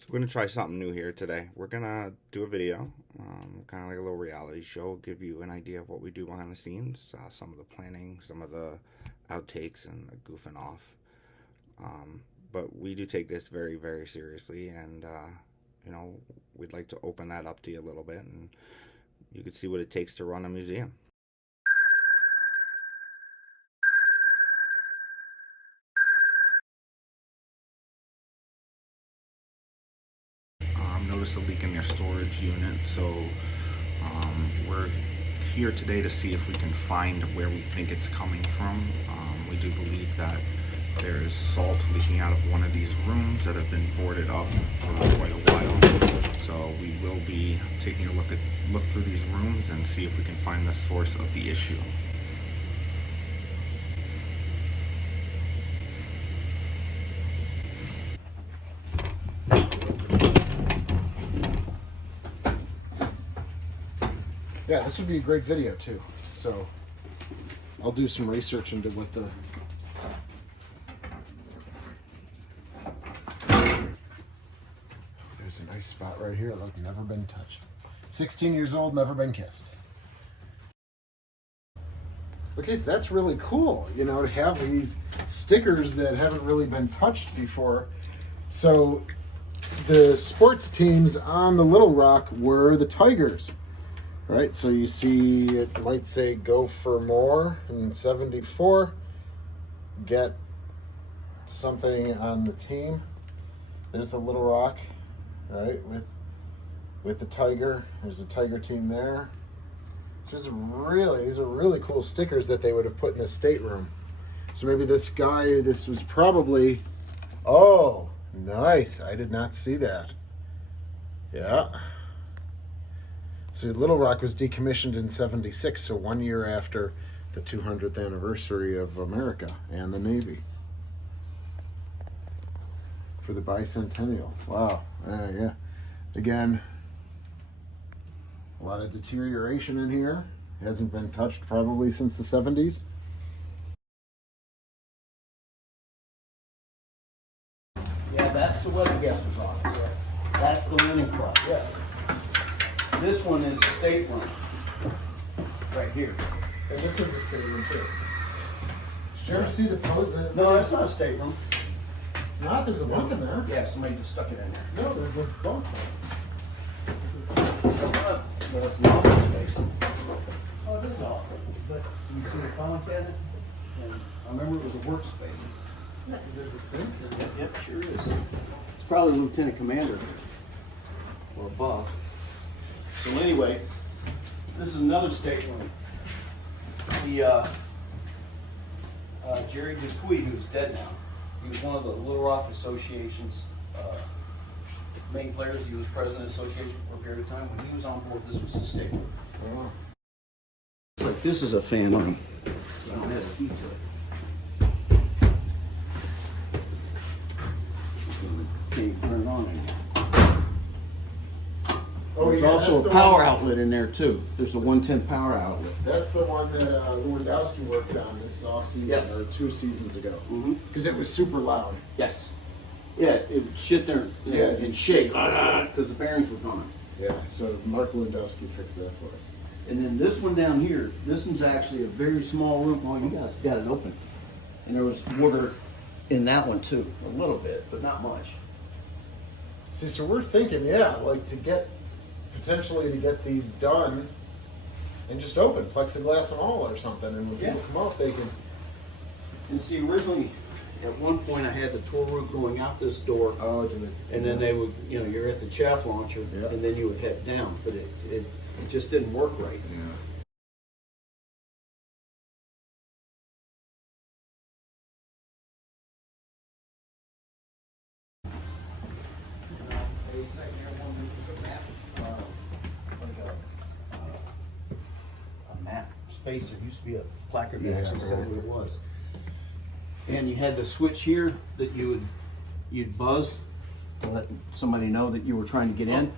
So we're going to try something new here today. We're going to do a video, kind of like a little reality show, give you an idea of what we do behind the scenes, some of the planning, some of the outtakes, and the goofing off. But we do take this very, very seriously, and, we'd like to open that up to you a little bit, and you can see what it takes to run a museum. Notice a leak in their storage unit, so we're here today to see if we can find where we think it's coming from. We do believe that there is salt leaking out of one of these rooms that have been boarded up for quite a while. So we will be taking a look through these rooms and see if we can find the source of the issue. Yeah, this would be a great video too. So I'll do some research into what the there's a nice spot right here. Look, never been touched. 16 years old, never been kissed. Okay, so that's really cool, to have these stickers that haven't really been touched before. So the sports teams on the Little Rock were the Tigers. Right, so you see it might say go for more in 74, get something on the team. There's the Little Rock, right, with the Tiger. There's a Tiger team there. So these are really cool stickers that they would have put in the stateroom. So maybe this was probably, oh, nice. I did not see that. Yeah. So Little Rock was decommissioned in 76, so 1 year after the 200th anniversary of America and the Navy. For the bicentennial. Wow. Yeah. Again, a lot of deterioration in here. Hasn't been touched probably since the 70s. Yeah, that's the weather guesser's office. Yes. That's the winning club. Yes. This one is the stateroom, right here. And this is the stateroom too. Did you ever see the post? No, that's not a stateroom. It's not. There's a bunk in there. Yeah, somebody just stuck it in there. No, there's a bunk. Well, it's an office space. Oh, it is office. But so you see the file cabinet? And I remember it was a workspace. Yeah, because there's a sink. Yep, sure is. It's probably lieutenant commander or above. So anyway, this is another stateroom. The Jerry Dupuy, who's dead now, he was one of the Little Rock Association's main players. He was president of the association for a period of time. When he was on board, this was his stateroom. Wow. It's like this is a fan room. I don't have a key to it. Can't turn it on anymore. Oh, There's yeah, also that's a the power one- outlet in there too. There's a 110 power outlet. That's the one that Lewandowski worked on this off-season, Yes. or 2 seasons ago. Mm-hmm. Because it was super loud. Yes. Yeah, it would sit there and shake because the bearings were gone. Yeah, so Mark Lewandowski fixed that for us. And then this one down here, this one's actually a very small room. Oh, you guys got it open. And there was water in that one too, a little bit, but not much. See, so we're thinking, like potentially to get these done and just open plexiglass and all or something, and when people come out, they can. And see, originally, at one point, I had the tour route going out this door. Oh, do they? And then they would, you're at the chaff launcher, Yeah. and then you would head down, but it just didn't work right. Yeah. A map space. There used to be a placard that Yeah, actually said right. what it was. And you had the switch here that you'd buzz to let somebody know that you were trying to get in.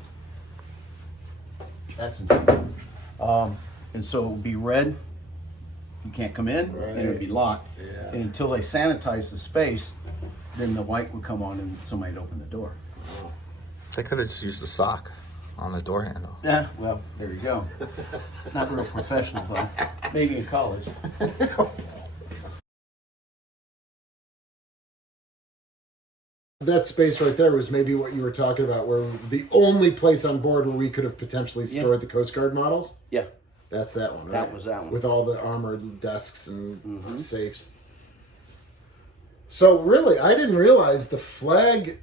That's and so it would be red. You can't come in, and it would be locked. Yeah. And until they sanitize the space, then the white would come on and somebody'd open the door. They could have just used a sock on the door handle. Yeah, well, there you go. Not real professional, though. Maybe in college. That space right there was maybe what you were talking about, where the only place on board where we could have potentially stored the Coast Guard models. Yeah. That's that one, right? That was that one. With all the armored desks and safes. So really, I didn't realize the flag,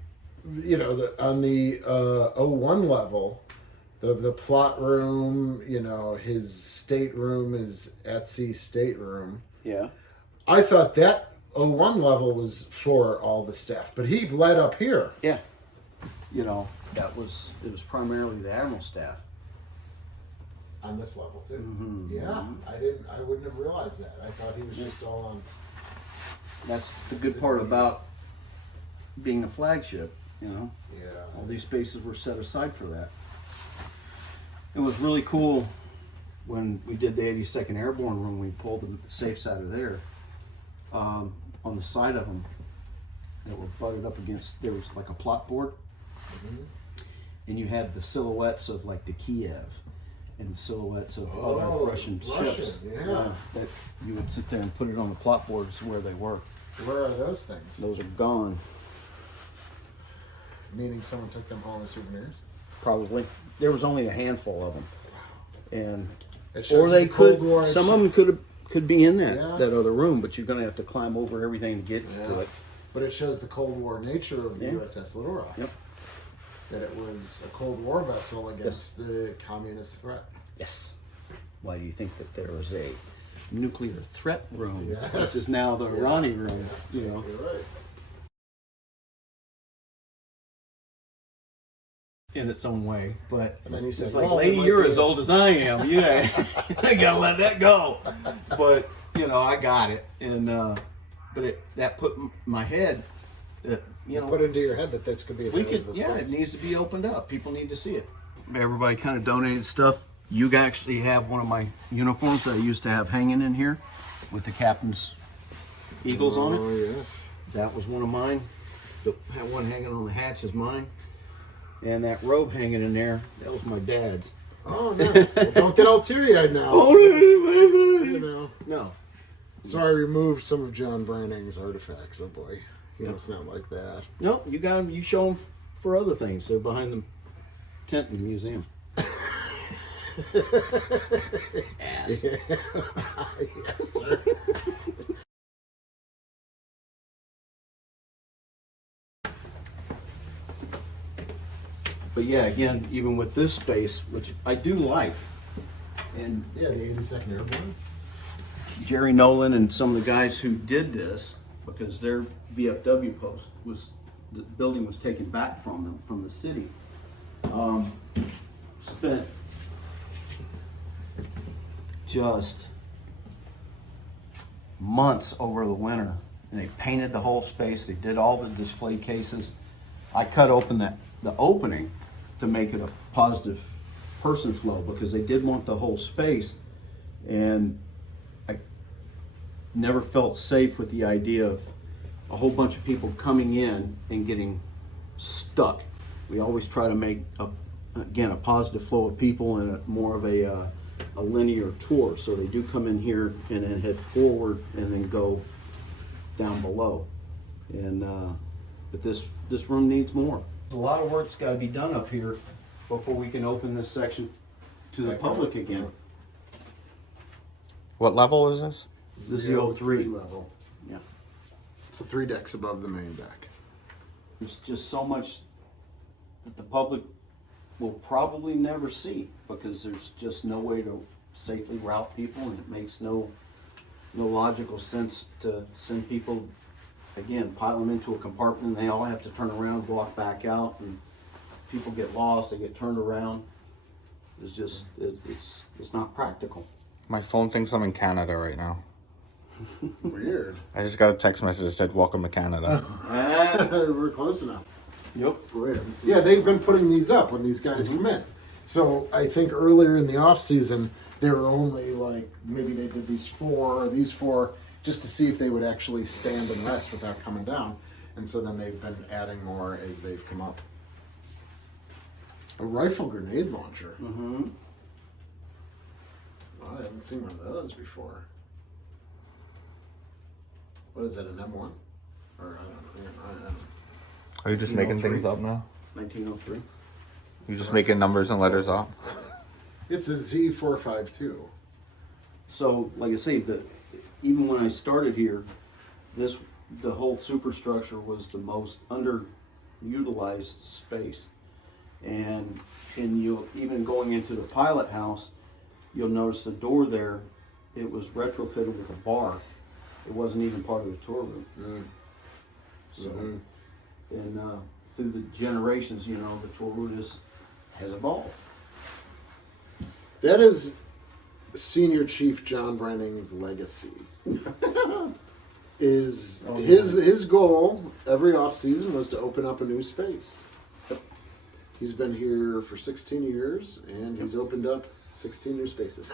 you know, on the 01 level, the plot room, you know, his stateroom is at sea stateroom. Yeah. I thought that 01 level was for all the staff, but he led up here. Yeah. You know, it was primarily the Admiral staff. On this level too. Yeah, I wouldn't have realized that. I thought he was just all on. That's the good part about being a flagship, you know. Yeah. All these spaces were set aside for that. It was really cool when we did the 82nd Airborne room. We pulled the safes out of there. On the side of them that were butted up against, there was like a plot board, and you had the silhouettes of like the Kiev and the silhouettes of other Russian ships. Yeah. That you would sit there and put it on the plot boards where they were. Where are those things? Those are gone. Meaning someone took them home as souvenirs? Probably. There was only a handful of them, and It shows or they the Cold could. War Some of them could be in that Yeah. that other room, but you're going to have to climb over everything to get to Yeah. it. But it shows the Cold War nature of the Yeah. USS Little Rock. Yep. That it was a Cold War vessel against the communist threat. Yes. Why do you think that there was a nuclear threat room? Yes. This is now the Ronnie room. You know. You're right. In its own way, but And then you said, it's like, well, lady, it might you're be as old as I am. Yeah, I gotta let that go. But you know, I got it, and but that put my head. You know, Put into your head that this could be a we could. valuable Yeah, it space. needs to be opened up. People need to see it. Everybody kind of donated stuff. You actually have one of my uniforms that I used to have hanging in here, with the captain's eagles on Oh, it. yes. That was one of mine. The one hanging on the hatch is mine. And that robe hanging in there, that was my dad's. Oh, nice. Well, don't get all teary-eyed now. Oh, You know. no. So I removed some of John Branning's artifacts. Oh boy, you know, it's not like that. No, you got them. You show them for other things. They're behind the tent in the museum. Ass. Yes, sir. But yeah, again, even with this space, which I do like, and Yeah, the 82nd Airborne. Jerry Nolan and some of the guys who did this, because their VFW post was, the building was taken back from them, from the city, spent just months over the winter, and they painted the whole space. They did all the display cases. I cut open the opening to make it a positive person flow, because they did want the whole space, and I never felt safe with the idea of a whole bunch of people coming in and getting stuck. We always try to make again a positive flow of people and more of a linear tour, so they do come in here and then head forward and then go down below. And but this room needs more. A lot of work's got to be done up here before we can open this section to the public again. What level is this? This is the 03 level. Yeah. So 3 decks above the main deck. There's just so much that the public will probably never see, because there's just no way to safely route people, and it makes no logical sense to send people, again, pile them into a compartment and they all have to turn around, walk back out, and people get lost, they get turned around. It's just, it's not practical. My phone thinks I'm in Canada right now. Weird. I just got a text message that said, "Welcome to Canada." We're close enough. Yep. Yeah, they've been putting these up when these guys come in. So I think earlier in the off season, they were only like, maybe they did these 4 or these 4 just to see if they would actually stand and rest without coming down. And so then they've been adding more as they've come up. A rifle grenade launcher. Mm-hmm. Well, I haven't seen one of those before. What is that, an M1? Or I don't know. Are you just making things up now? 1903. You're just making numbers and letters up? It's a Z452. So, like I say, even when I started here, the whole superstructure was the most underutilized space. And you'll even going into the pilot house, you'll notice the door there, it was retrofitted with a bar. It wasn't even part of the tour room. Mm. So, Mm-hmm. and through the generations, the tour room has evolved. That is Senior Chief John Brenning's legacy. His goal every off season was to open up a new space. He's been here for 16 years, and he's opened up 16 new spaces.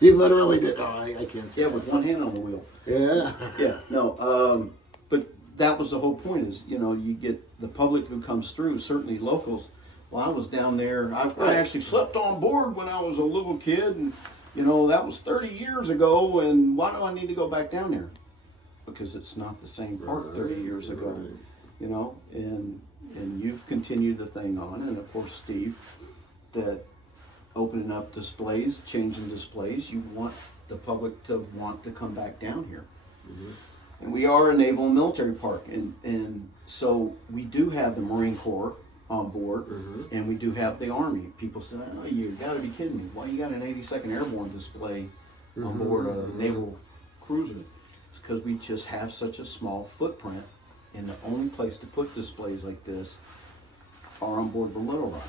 He literally did. Oh, I can't say. Yeah, with one hand on the wheel. Yeah. Yeah, no, but that was the whole point is, you get the public who comes through, certainly locals. Well, I was down there, I actually slept on board when I was a little kid, and, that was 30 years ago, and why do I need to go back down there? Because it's not the same park 30 years ago, and you've continued the thing on, and of course, Steve, that opening up displays, changing displays, you want the public to want to come back down here. Mm-hmm. And we are a naval and military park, and so we do have the Marine Corps on board, and we do have the Army. People say, "Oh, you got to be kidding me! Why you got an 82nd Airborne display on board a naval cruiser?" It's because we just have such a small footprint, and the only place to put displays like this are on board the Little Rock.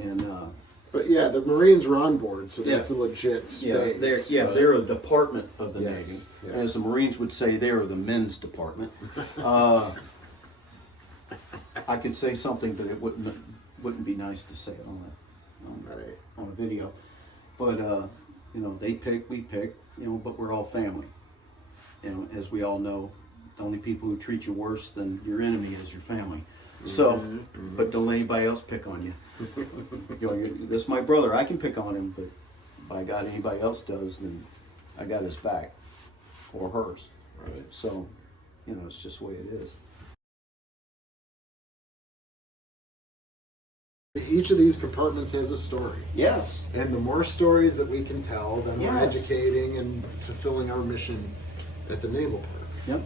And But yeah, the Marines were on board, so Yeah. that's a legit space. they're a department of the Yes, Navy. yes. As the Marines would say, they're the men's department. I could say something, but it wouldn't be nice to say it on a video. But they pick, we pick, but we're all family. As we all know, the only people who treat you worse than your enemy is your family. So, but don't let anybody else pick on you. This is my brother. I can pick on him, but by God, anybody else does, then I got his back or hers. Right. So, it's just the way it is. Each of these compartments has a story. Yes. And the more stories that we can tell, the more Yes. educating and fulfilling our mission at the Naval Park. Yep.